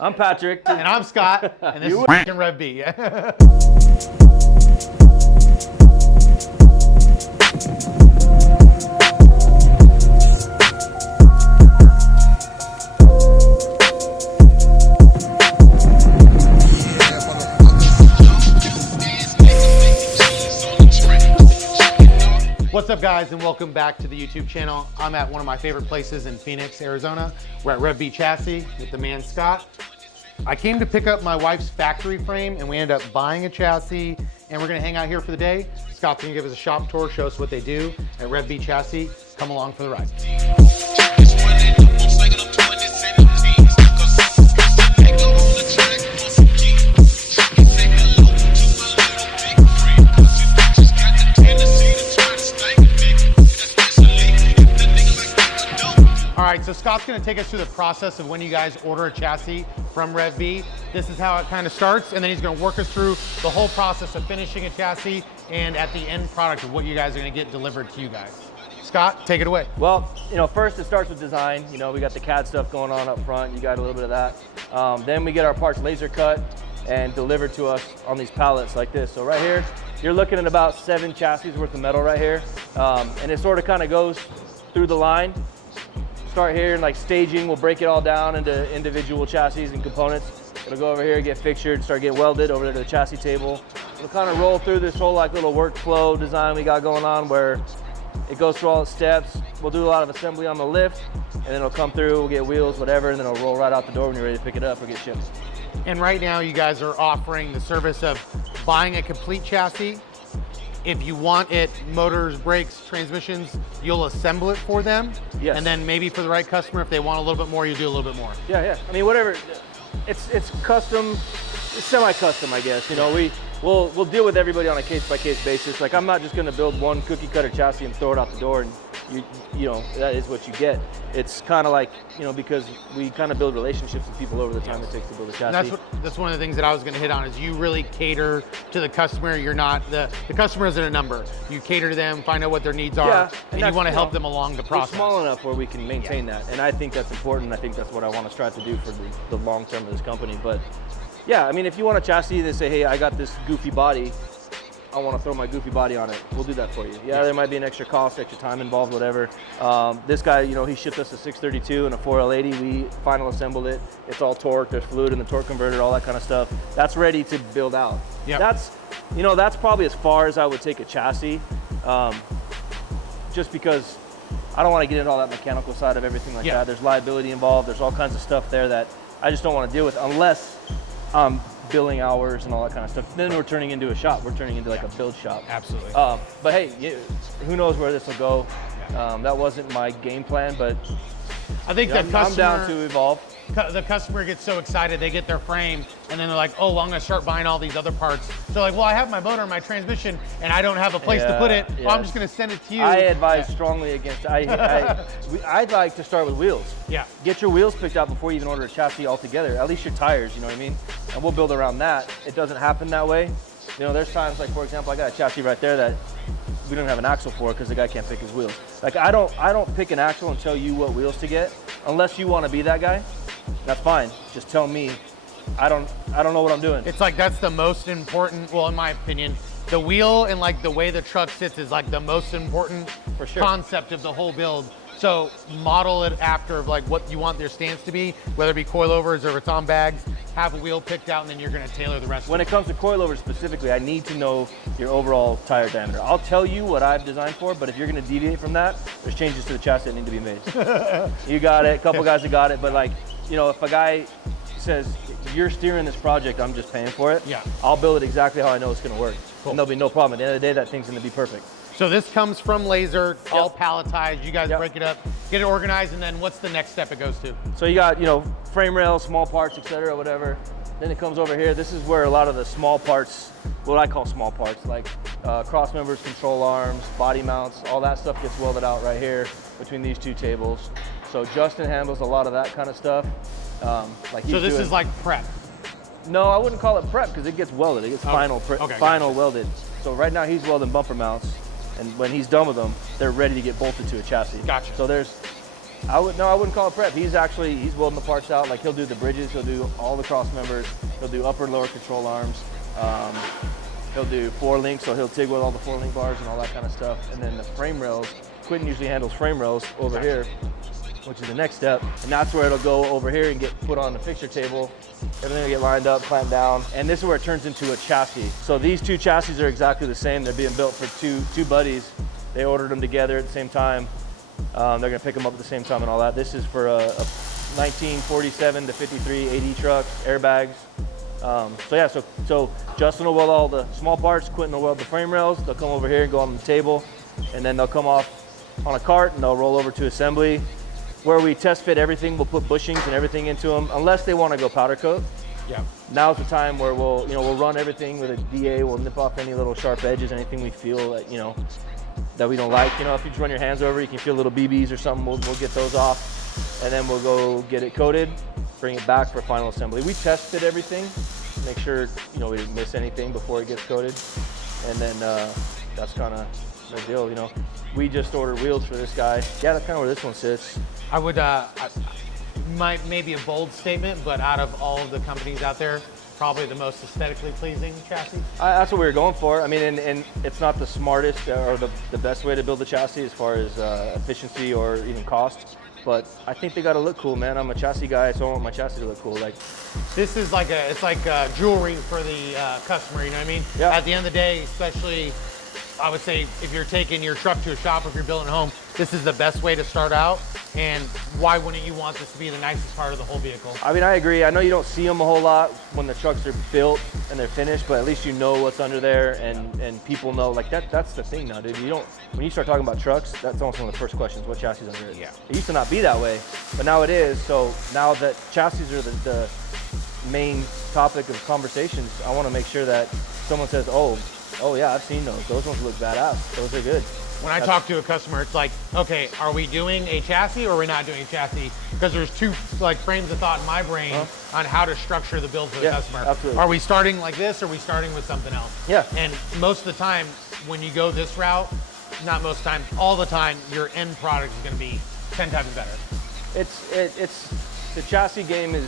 I'm Patrick. And I'm Scott. And this is RevB. What's up, guys, and welcome back to the YouTube channel. I'm at one of my favorite places in Phoenix, Arizona. We're at RevB Chassis with the man Scott. I came to pick up my wife's factory frame, and we ended up buying a chassis, and we're gonna hang out here for the day. Scott's gonna give us a shop tour, show us what they do at RevB Chassis. Come along for the ride. All right, so Scott's gonna take us through the process of when you guys order a chassis from RevB. This is how it kind of starts, and then he's gonna work us through the whole process of finishing a chassis and at the end product of what you guys are gonna get delivered to you guys. Scott, take it away. Well, first it starts with design. We got the CAD stuff going on up front. You got a little bit of that. Then we get our parts laser cut and delivered to us on these pallets like this. So right here, you're looking at about 7 chassis worth of metal right here. And it sort of kind of goes through the line. Start here and like staging, we'll break it all down into individual chassis and components. It'll go over here, get fixtured, start getting welded over there to the chassis table. It'll kind of roll through this whole like little workflow design we got going on where it goes through all the steps. We'll do a lot of assembly on the lift, and then it'll come through, we'll get wheels, whatever, and then it'll roll right out the door when you're ready to pick it up or get shipped. And right now you guys are offering the service of buying a complete chassis. If you want it, motors, brakes, transmissions, you'll assemble it for them. Yes. And then maybe for the right customer, if they want a little bit more, you do a little bit more. Yeah. I mean, whatever. It's custom, it's semi-custom, I guess. We'll deal with everybody on a case-by-case basis. Like, I'm not just gonna build one cookie cutter chassis and throw it out the door and that is what you get. It's kind of like, because we kind of build relationships with people over the time it takes to build a chassis. That's one of the things that I was going to hit on is you really cater to the customer. You're not, the customer isn't a number. You cater to them, find out what their needs are, and you want to help them along the process. We're small enough where we can maintain that, and I think that's important. I think that's what I want to strive to do for the long term of this company. But yeah, I mean, if you want a chassis that say, hey, I got this goofy body, I want to throw my goofy body on it, we'll do that for you. Yeah, there might be an extra cost, extra time involved, whatever. This guy, he shipped us a 632 and a 4L80. We final assembled it. It's all torque, there's fluid in the torque converter, all that kind of stuff. That's ready to build out. Yep. That's probably as far as I would take a chassis, just because I don't want to get into all that mechanical side of everything like that. There's liability involved. There's all kinds of stuff there that I just don't want to deal with unless billing hours and all that kind of stuff. Then we're turning into a shop. We're turning into like a build shop. Absolutely. But hey, who knows where this will go? That wasn't my game plan, but I think I'm down to evolve. The customer gets so excited, they get their frame, and then they're like, oh, well, I'm gonna start buying all these other parts. They're like, well, I have my motor and my transmission, and I don't have a place to put it. Well, I'm just gonna send it to you. I advise strongly against it. I'd like to start with wheels. Yeah. Get your wheels picked out before you even order a chassis altogether. At least your tires, you know what I mean? And we'll build around that. It doesn't happen that way. There's times like, for example, I got a chassis right there that we don't have an axle for because the guy can't pick his wheels. Like, I don't pick an axle and tell you what wheels to get unless you want to be that guy. That's fine. Just tell me. I don't know what I'm doing. It's like that's the most important, well, in my opinion, the wheel and like the way the truck sits is like the most important concept of the whole build. So model it after like what you want their stance to be, whether it be coilovers or if it's on bags, have a wheel picked out, and then you're gonna tailor the rest. When it comes to coilovers specifically, I need to know your overall tire diameter. I'll tell you what I've designed for, but if you're gonna deviate from that, there's changes to the chassis that need to be made. You got it, a couple guys have got it, but like, if a guy says, you're steering this project, I'm just paying for it, I'll build it exactly how I know it's gonna work. Cool. And there'll be no problem. At the end of the day, that thing's gonna be perfect. So this comes from laser, all palletized. You guys break it up, get it organized, and then what's the next step it goes to? So you got, frame rails, small parts, etc., whatever. Then it comes over here. This is where a lot of the small parts, what I call small parts, like cross members, control arms, body mounts, all that stuff gets welded out right here between these two tables. So Justin handles a lot of that kind of stuff. So this is like prep? No, I wouldn't call it prep because it gets welded. It gets final welded. So right now he's welding bumper mounts, and when he's done with them, they're ready to get bolted to a chassis. Gotcha. So there's I wouldn't call it prep. He's welding the parts out. Like he'll do the bridges, he'll do all the cross members, he'll do upper and lower control arms. He'll do 4-link, so he'll TIG with all the 4-link bars and all that kind of stuff. And then the frame rails, Quentin usually handles frame rails over here, which is the next step. And that's where it'll go over here and get put on the fixture table. Everything will get lined up, clamped down. And this is where it turns into a chassis. So these two chassis are exactly the same. They're being built for two buddies. They ordered them together at the same time. They're gonna pick them up at the same time and all that. This is for a 1947 to 53 AD trucks, airbags. So Justin will weld all the small parts, Quentin will weld the frame rails. They'll come over here and go on the table, and then they'll come off on a cart and they'll roll over to assembly, where we test fit everything. We'll put bushings and everything into them, unless they want to go powder coat. Yeah. Now's the time where we'll run everything with a DA. We'll nip off any little sharp edges, anything we feel that that we don't like. If you just run your hands over, you can feel little BBs or something. We'll get those off, and then we'll go get it coated, bring it back for final assembly. We test fit everything, make sure we didn't miss anything before it gets coated, and then that's kind of the deal. We just ordered wheels for this guy. Yeah, that's kind of where this one sits. I would, maybe a bold statement, but out of all of the companies out there, probably the most aesthetically pleasing chassis. That's what we were going for. I mean, and it's not the smartest or the best way to build the chassis as far as efficiency or even cost. But I think they got to look cool, man. I'm a chassis guy, so I want my chassis to look cool. Like, this is it's like jewelry for the customer. You know what I mean? Yeah. At the end of the day, especially, I would say if you're taking your truck to a shop, if you're building a home, this is the best way to start out. And why wouldn't you want this to be the nicest part of the whole vehicle? I mean, I agree. I know you don't see them a whole lot when the trucks are built and they're finished, but at least you know what's under there, and people know. Like that's the thing now, dude. When you start talking about trucks, that's almost one of the first questions: what chassis is under it? Yeah. It used to not be that way, but now it is. So now that chassis are the main topic of conversations, I want to make sure that someone says, "Oh yeah, I've seen those. Those ones look badass. Those are good." When I talk to a customer, it's like, okay, are we doing a chassis or are we not doing a chassis? Because there's two frames of thought in my brain on how to structure the build for the customer. Absolutely. Are we starting like this or are we starting with something else? Yeah. And most of the time, when you go this route, not most time, all the time, your end product is going to be 10 times better. It's the chassis game it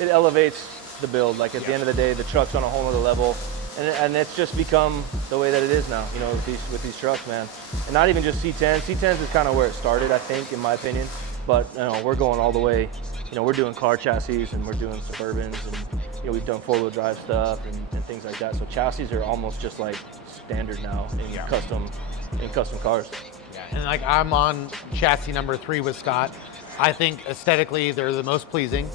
elevates the build. Like at the end of the day, the truck's on a whole other level. And it's just become the way that it is now, with these trucks, man. And not even just C10s. C10s is kind of where it started, I think, in my opinion. But we're going all the way. We're doing car chassis and we're doing Suburbans, and we've done 4-wheel drive stuff and things like that. So chassis are almost just like standard now in custom cars. Yeah, and like I'm on chassis number 3 with Scott. I think aesthetically they're the most pleasing.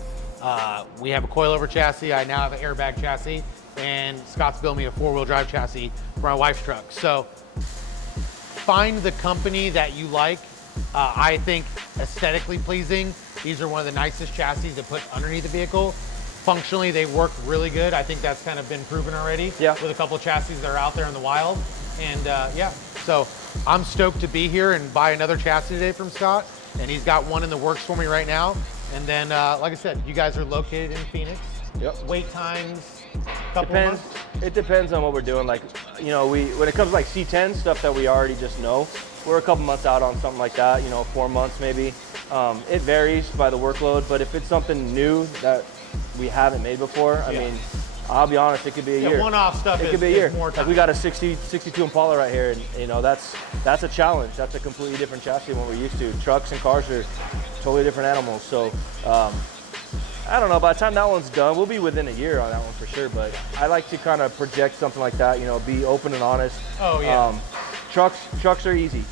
We have a coilover chassis. I now have an airbag chassis. And Scott's building me a 4-wheel drive chassis for my wife's truck. So find the company that you like. I think aesthetically pleasing. These are one of the nicest chassis to put underneath the vehicle. Functionally, they work really good. I think that's kind of been proven already with a couple of chassis that are out there in the wild. And so I'm stoked to be here and buy another chassis today from Scott. And he's got one in the works for me right now. And then, like I said, you guys are located in Phoenix. Yep. Wait times. Depends. It depends on what we're doing. Like, when it comes to like C10 stuff that we already just know, we're a couple months out on something like that. 4 months maybe. It varies by the workload, but if it's something new that we haven't made before, I mean, I'll be honest, it could be a year. One-off stuff. It could be a year. More time. Like we got a 62 Impala right here, and that's a challenge. That's a completely different chassis than what we're used to. Trucks and cars are totally different animals. So. I don't know, by the time that one's done, we'll be within a year on that one for sure, but I like to kind of project something like that, be open and honest. Oh, yeah. Trucks are easy.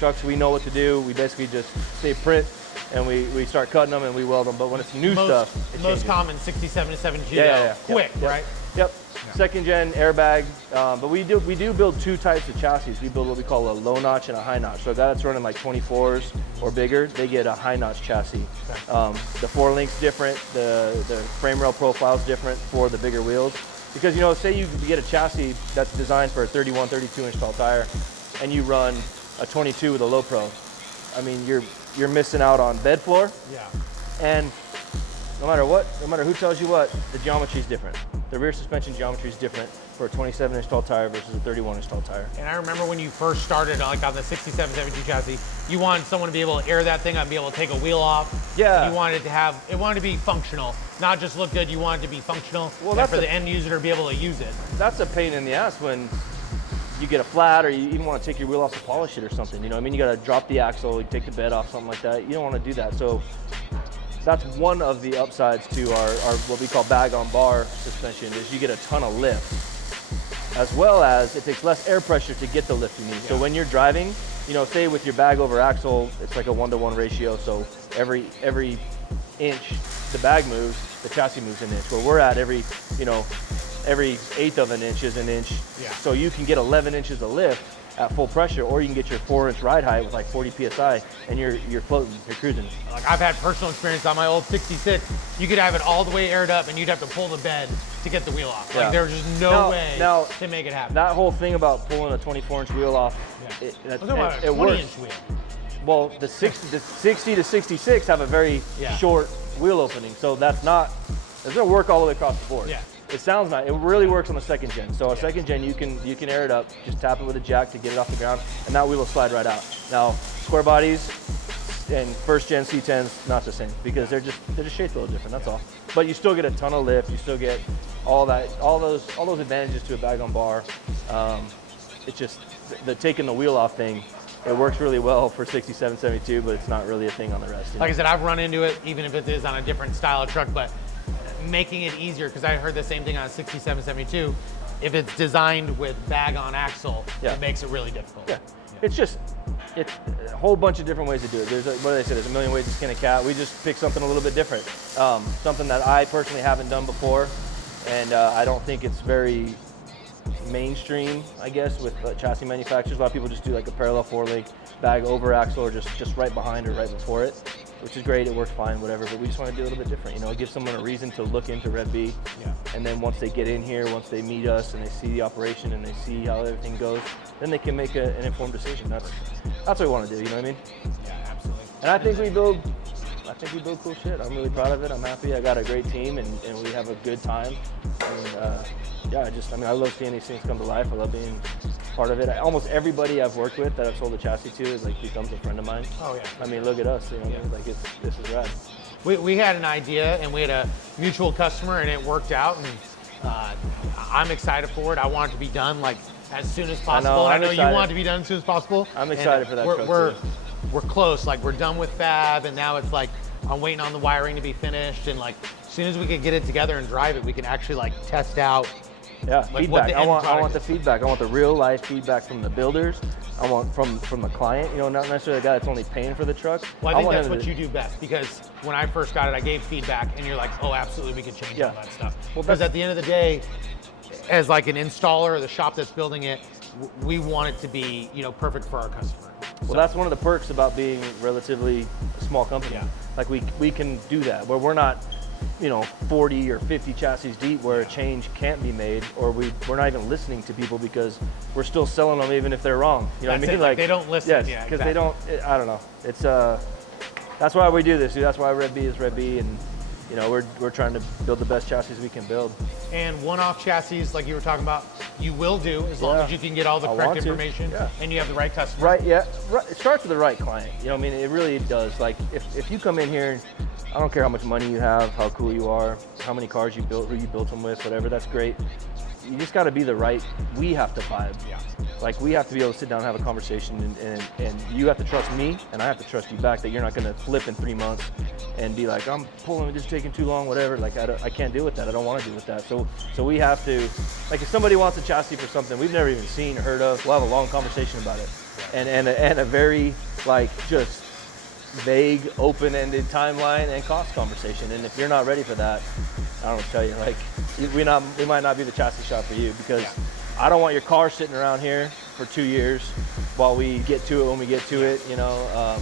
Trucks, we know what to do. We basically just say print, and we start cutting them and we weld them, but when it's new stuff, it most changes. common 67 to 7 G. Quick, yep. right? Yep. Second gen airbag, but we do build 2 types of chassis. We build what we call a low notch and a high notch. So a guy that's running like 24s or bigger, they get a high notch chassis. Okay. The 4-link's different, the frame rail profile's different for the bigger wheels. Because say you get a chassis that's designed for a 31, 32 inch tall tire, and you run a 22 with a low pro. I mean, you're missing out on bed floor. Yeah. And no matter who tells you what, the geometry is different. The rear suspension geometry is different for a 27-inch tall tire versus a 31-inch tall tire. And I remember when you first started, like on the 67, 72 chassis, you wanted someone to be able to air that thing up and be able to take a wheel off. Yeah. And you wanted it wanted to be functional, not just look good. You wanted it to be functional, well, and for the end user to be able to use it. That's a pain in the ass when you get a flat, or you even want to take your wheel off to polish it or something. You know what I mean? You got to drop the axle, you take the bed off, something like that. You don't want to do that. So that's one of the upsides to our what we call bag-on-bar suspension, is you get a ton of lift, as well as it takes less air pressure to get the lift you need. Yeah. So when you're driving, you know, say with your bag over axle, it's like a 1-to-1 ratio. So every inch the bag moves, the chassis moves an inch. Where we're at, every 1/8 of an inch is an inch. Yeah. So you can get 11 inches of lift at full pressure, or you can get your 4-inch ride height with like 40 PSI, and you're floating, you're cruising. Like I've had personal experience on my old 66. You could have it all the way aired up, and you'd have to pull the bed to get the wheel off. Yeah. Like there was just no way to make it happen. That whole thing about pulling a 24-inch wheel off, it works. 20-inch wheel. Well, the 60 to 66 have a very short wheel opening, so it's gonna work all the way across the board. Yeah. It sounds nice. It really works on the second gen. So a second gen, you can air it up, just tap it with a jack to get it off the ground, and that wheel will slide right out. Now, square bodies and first gen C10s, not the same, because they're just shaped a little different. That's all. But you still get a ton of lift. You still get all those advantages to a bag on bar. It's just the taking the wheel off thing. It works really well for 67, 72, but it's not really a thing on the rest. Like I said, I've run into it, even if it is on a different style of truck, but making it easier, because I heard the same thing on a 67, 72. If it's designed with bag on axle, it makes it really difficult. Yeah. It's a whole bunch of different ways to do it. What do they say? There's a million ways to skin a cat. We just picked something a little bit different. Something that I personally haven't done before, and I don't think it's very mainstream, I guess, with chassis manufacturers. A lot of people just do like a parallel 4-link bag over axle, or just right behind or right before it, which is great. It works fine, whatever. But we just want to do a little bit different. You know, give someone a reason to look into RevB. Yeah. And then once they get in here, once they meet us and they see the operation and they see how everything goes, then they can make an informed decision. That's what we want to do. You know what I mean? Yeah, absolutely. And I think we build cool shit. I'm really proud of it. I'm happy. I got a great team, and we have a good time. And I love seeing these things come to life. I love being part of it. Almost everybody I've worked with that I've sold a chassis to is like becomes a friend of mine. Oh yeah. I mean, look at us. You know, like this is rad. We had an idea, and we had a mutual customer, and it worked out. And I'm excited for it. I want it to be done like as soon as possible. I know you want it to be done as soon as possible. I'm excited for that truck too. We're close. Like we're done with fab, and now it's like I'm waiting on the wiring to be finished, and like as soon as we can get it together and drive it, we can actually like test out. Yeah, like feedback. I want the feedback. I want the real life feedback from the builders. I want from the client. You know, not necessarily the guy that's only paying for the truck. Well, I think that's what you do best, because when I first got it, I gave feedback, and you're like, oh, absolutely, we could change all that stuff. Well, because at the end of the day, as like an installer or the shop that's building it, we want it to be, you know, perfect for our customer. Well, that's one of the perks about being relatively a small company. Yeah. Like we can do that, where we're not, you know, 40 or 50 chassis deep where a change can't be made, or we're not even listening to people because we're still selling them even if they're wrong. You know what I mean? Like they don't listen. Yes, because they don't. I don't know. It's that's why we do this. Dude. That's why RevB is RevB, and you know we're trying to build the best chassis we can build. And one-off chassis, like you were talking about, you will do as long as you can get all the correct information and you have the right customer. Right. Yeah. Right. It starts with the right client. You know what I mean? It really does. Like if you come in here and I don't care how much money you have, how cool you are, how many cars you built, who you built them with, whatever, that's great. You just got to be the right, we have to vibe. Yeah. Like we have to be able to sit down and have a conversation, and you have to trust me, and I have to trust you back that you're not going to flip in 3 months and be like, I'm pulling, it's taking too long, whatever. Like I can't deal with that. I don't want to deal with that. So we have to, like if somebody wants a chassis for something we've never even seen or heard of, we'll have a long conversation about it. And a very like just vague, open-ended timeline and cost conversation. And if you're not ready for that, I don't tell you, like we might not be the chassis shop for you, because I don't want your car sitting around here for 2 years while we get to it when we get to it, you know.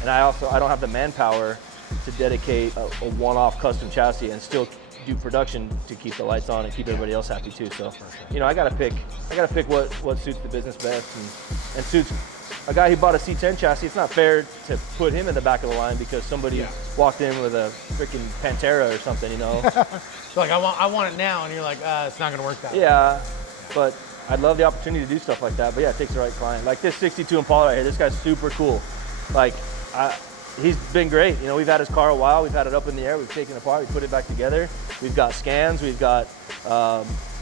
And I don't have the manpower to dedicate a one-off custom chassis and still do production to keep the lights on and keep everybody else happy too. So, you know, I gotta pick what suits the business best and suits a guy who bought a C10 chassis, it's not fair to put him in the back of the line because somebody walked in with a freaking Pantera or something, you know? So like, I want it now, and you're like, it's not gonna work that way. Yeah, but I'd love the opportunity to do stuff like that. But yeah, it takes the right client. Like this 62 Impala right here, this guy's super cool. Like, he's been great. You know, we've had his car a while. We've had it up in the air. We've taken it apart. We put it back together. We've got scans. We've got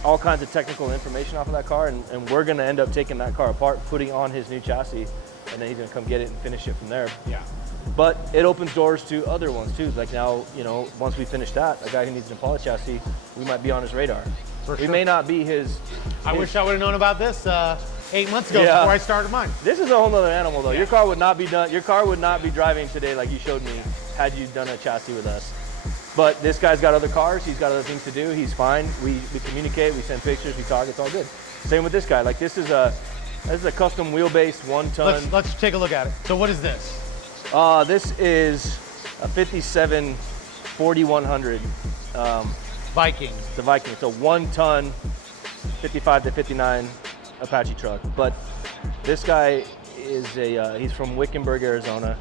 all kinds of technical information off of that car, and we're gonna end up taking that car apart, putting on his new chassis, and then he's gonna come get it and finish it from there. Yeah. But it opens doors to other ones too. Like now, you know, once we finish that, a guy who needs an Impala chassis, we might be on his radar. We may not be his. I wish I would have known about this 8 months ago before I started mine. This is a whole nother animal though. Your car would not be done. Your car would not be driving today like you showed me had you done a chassis with us. But this guy's got other cars. He's got other things to do. He's fine. We communicate. We send pictures. We talk. It's all good. Same with this guy. Like this is a custom wheelbase 1 ton. Let's take a look at it. So what is this? This is a 57 4100. Viking. The Viking. It's a 1 ton, 55 to 59 Apache truck. But this guy is he's from Wickenburg, Arizona.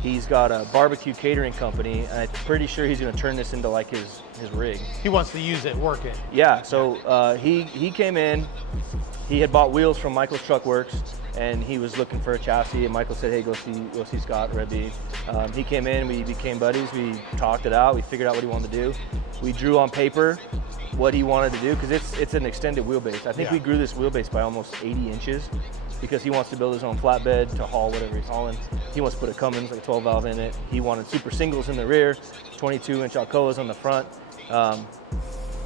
He's got a barbecue catering company, and I'm pretty sure he's gonna turn this into like his rig. He wants to use it, work it. Yeah, so he came in, he had bought wheels from Michael's Truck Works, and he was looking for a chassis, and Michael said, hey, go see Scott, RevB. He came in, we became buddies, we talked it out, we figured out what he wanted to do. We drew on paper what he wanted to do, because it's an extended wheelbase. I think we grew this wheelbase by almost 80 inches, because he wants to build his own flatbed to haul whatever he's hauling. He wants to put a Cummins, like a 12 valve in it. He wanted super singles in the rear, 22-inch Alcoas on the front.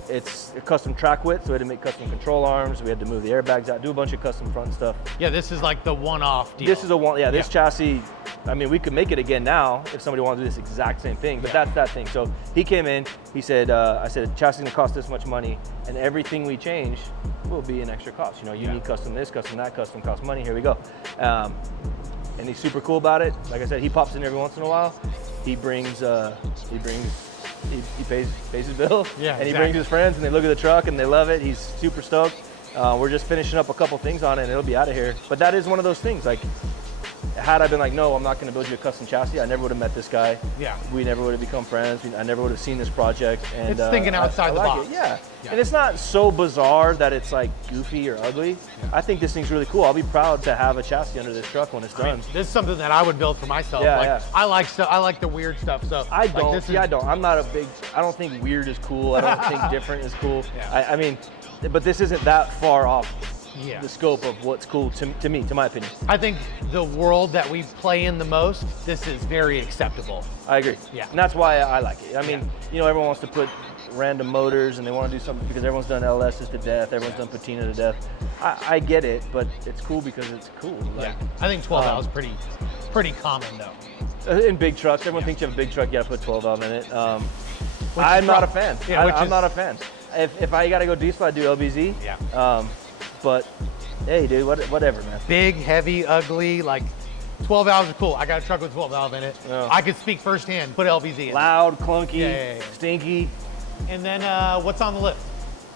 It's a custom track width, so we had to make custom control arms. We had to move the airbags out, do a bunch of custom front stuff. Yeah, this is like the one-off deal. This is this chassis, I mean, we could make it again now if somebody wanted to do this exact same thing, but that's that thing. So he came in, he said, I said, chassis is gonna cost this much money, and everything we change will be an extra cost. You know, you need custom this, custom that, custom costs money, here we go. And he's super cool about it. Like I said, he pops in every once in a while. He pays his bill, and he brings his friends, and they look at the truck and they love it. He's super stoked. We're just finishing up a couple things on it, and it'll be out of here. But that is one of those things. Like, had I been like, no, I'm not going to build you a custom chassis, I never would have met this guy. Yeah. We never would have become friends. I never would have seen this project. And it's thinking outside the box. Yeah. And it's not so bizarre that it's like goofy or ugly. Yeah. I think this thing's really cool. I'll be proud to have a chassis under this truck when it's done. This is something that I would build for myself. I like the weird stuff. So I don't. I don't. I'm not a big. I don't think weird is cool. I don't think different is cool. Yeah. I mean, but this isn't that far off. The scope of what's cool to me, to my opinion. I think the world that we play in the most, this is very acceptable. I agree. Yeah. And that's why I like it. I mean, you know, everyone wants to put random motors and they want to do something because everyone's done LSs to death, everyone's done patina to death. I get it, but it's cool because it's cool. Like, I think 12 valve is pretty common though. In big trucks, everyone thinks you have a big truck, you gotta put 12 valve in it. I'm not a fan. I'm not a fan. If I gotta go diesel, I do LBZ. Yeah. But hey, dude, whatever, man. Big, heavy, ugly, like 12 valves are cool. I got a truck with 12 valve in it. Oh. I could speak firsthand. Put LBZ in. Loud, clunky, stinky. And then what's on the lift?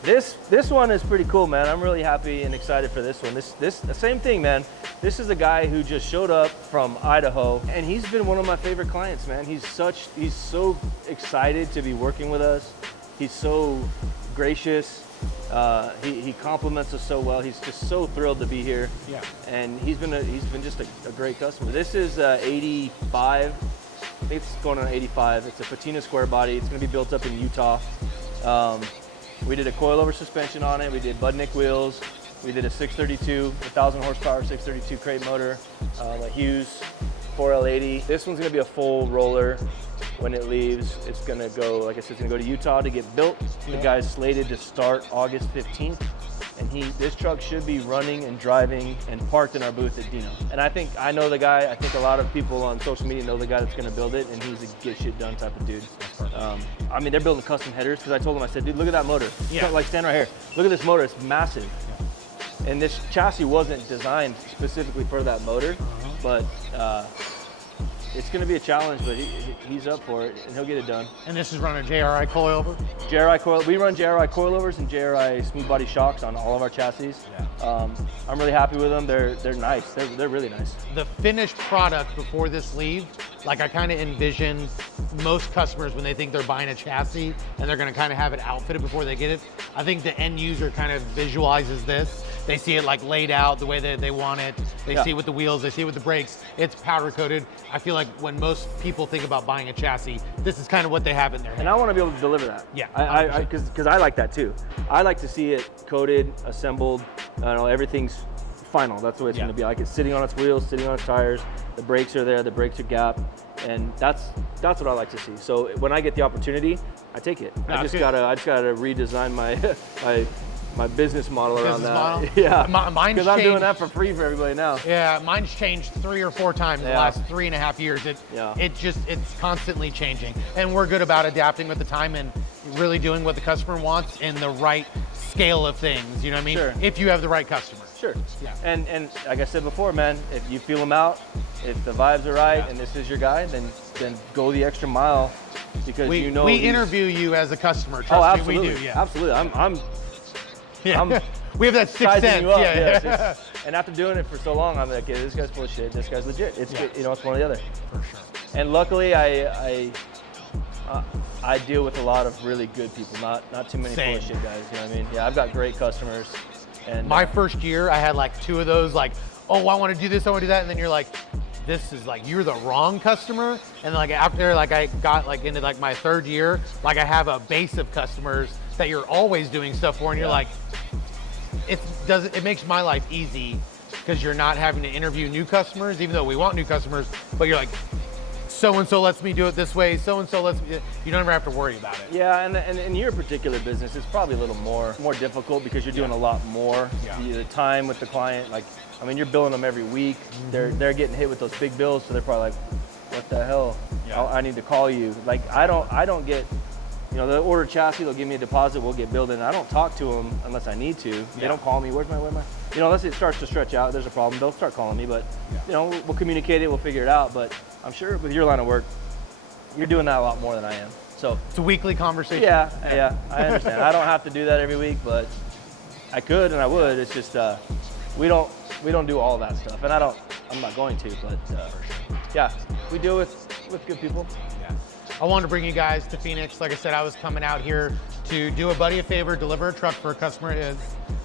This one is pretty cool, man. I'm really happy and excited for this one. The same thing, man. This is a guy who just showed up from Idaho, and he's been one of my favorite clients, man. He's so excited to be working with us. He's so gracious. He compliments us so well. He's just so thrilled to be here. Yeah. And he's been just a great customer. This is 85. I think it's going on 85. It's a patina square body. It's going to be built up in Utah. We did a coilover suspension on it. We did Budnick wheels. We did a 632, 1,000 horsepower 632 crate motor, a Hughes 4L80. This one's going to be a full roller. When it leaves, it's gonna go, like I said, it's gonna go to Utah to get built. The guy's slated to start August 15th, and this truck should be running and driving and parked in our booth at Dino. And I know the guy. I think a lot of people on social media know the guy that's gonna build it, and he's a get shit done type of dude. I mean, they're building custom headers because I told him, I said, dude, look at that motor. Yeah. Like, stand right here. Look at this motor. It's massive. Yeah. And this chassis wasn't designed specifically for that motor, but. It's going to be a challenge, but he's up for it, and he'll get it done. And this is running a JRI coilover? We run JRI coilovers and JRI smooth body shocks on all of our chassis. Yeah. I'm really happy with them. They're nice. They're really nice. The finished product before this sleeve, like I kind of envision most customers when they think they're buying a chassis and they're gonna kind of have it outfitted before they get it. I think the end user kind of visualizes this. They see it like laid out the way that they want it. They see it with the wheels, they see it with the brakes. It's powder coated. I feel like when most people think about buying a chassis, this is kind of what they have in their head. And I want to be able to deliver that. Yeah, because I like that too. I like to see it coated, assembled. I know everything's final. That's the way it's going to be. Like it's sitting on its wheels, sitting on its tires. The brakes are there. The brakes are gapped, and that's what I like to see. So when I get the opportunity, I take it. I just gotta redesign my business model around that. Yeah, because I'm doing that for free for everybody now. Yeah, mine's changed 3 or 4 times in the last 3.5 years. It's constantly changing, and we're good about adapting with the time and really doing what the customer wants in the right scale of things. You know what I mean? Sure. If you have the right customer. Sure. Yeah. And like I said before, man, if you feel them out, if the vibes are right, and this is your guy, then go the extra mile, because we interview you as a customer. Trust me, we do. Yeah, absolutely. We have that sixth sense. Yeah. And after doing it for so long, I'm like, okay, this guy's full of shit. This guy's legit. It's good. You know, it's one or the other. For sure. And luckily, I deal with a lot of really good people, not too many full of shit guys. You know what I mean? Yeah, I've got great customers. And my first year, I had like 2 of those, like, oh, I want to do this, I want to do that, and then you're like, this is like, you're the wrong customer. And like after like I got like into like my 3rd year, like I have a base of customers that you're always doing stuff for, and you're like, it makes my life easy because you're not having to interview new customers, even though we want new customers, but you're like, so-and-so lets me do it this way, so-and-so lets me, you don't ever have to worry about it. Yeah, and in your particular business, it's probably a little more difficult because you're doing a lot more. The time with the client, like, I mean, you're billing them every week. They're getting hit with those big bills, so they're probably like, what the hell? I need to call you. Like, I don't get, you know, they'll order chassis, they'll give me a deposit, we'll get billed in. I don't talk to them unless I need to. They don't call me, where am I? You know, unless it starts to stretch out, there's a problem, they'll start calling me, but you know, we'll communicate it, we'll figure it out. But I'm sure with your line of work, you're doing that a lot more than I am. So it's a weekly conversation. Yeah, I understand. I don't have to do that every week, but I could and I would. It's just we don't do all that stuff, and I'm not going to. But yeah, we deal with good people. Yeah. I wanted to bring you guys to Phoenix. Like I said, I was coming out here to do a buddy a favor, deliver a truck for a customer of his.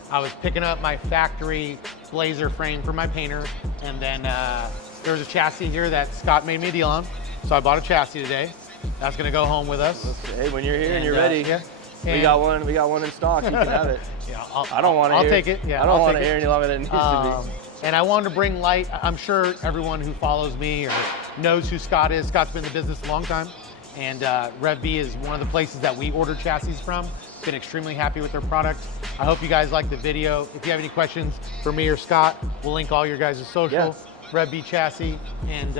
I was picking up my factory Blazer frame for my painter, and then there was a chassis here that Scott made me a deal on, so I bought a chassis today. That's gonna go home with us. Hey, when you're here and you're ready, we got one in stock. You can have it. I don't want to. I'll take it. Yeah, I don't want to hear any longer than it needs to be. And I wanted to bring light. I'm sure everyone who follows me or knows who Scott is. Scott's been in the business a long time, and RevB is one of the places that we order chassis from. Been extremely happy with their product. I hope you guys liked the video. If you have any questions for me or Scott, we'll link all your guys' social. RevB Chassis, and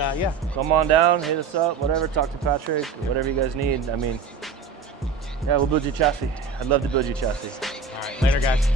come on down, hit us up, whatever, talk to Patrick, whatever you guys need. I mean, yeah, we'll build you a chassis. I'd love to build you a chassis. All right, later guys.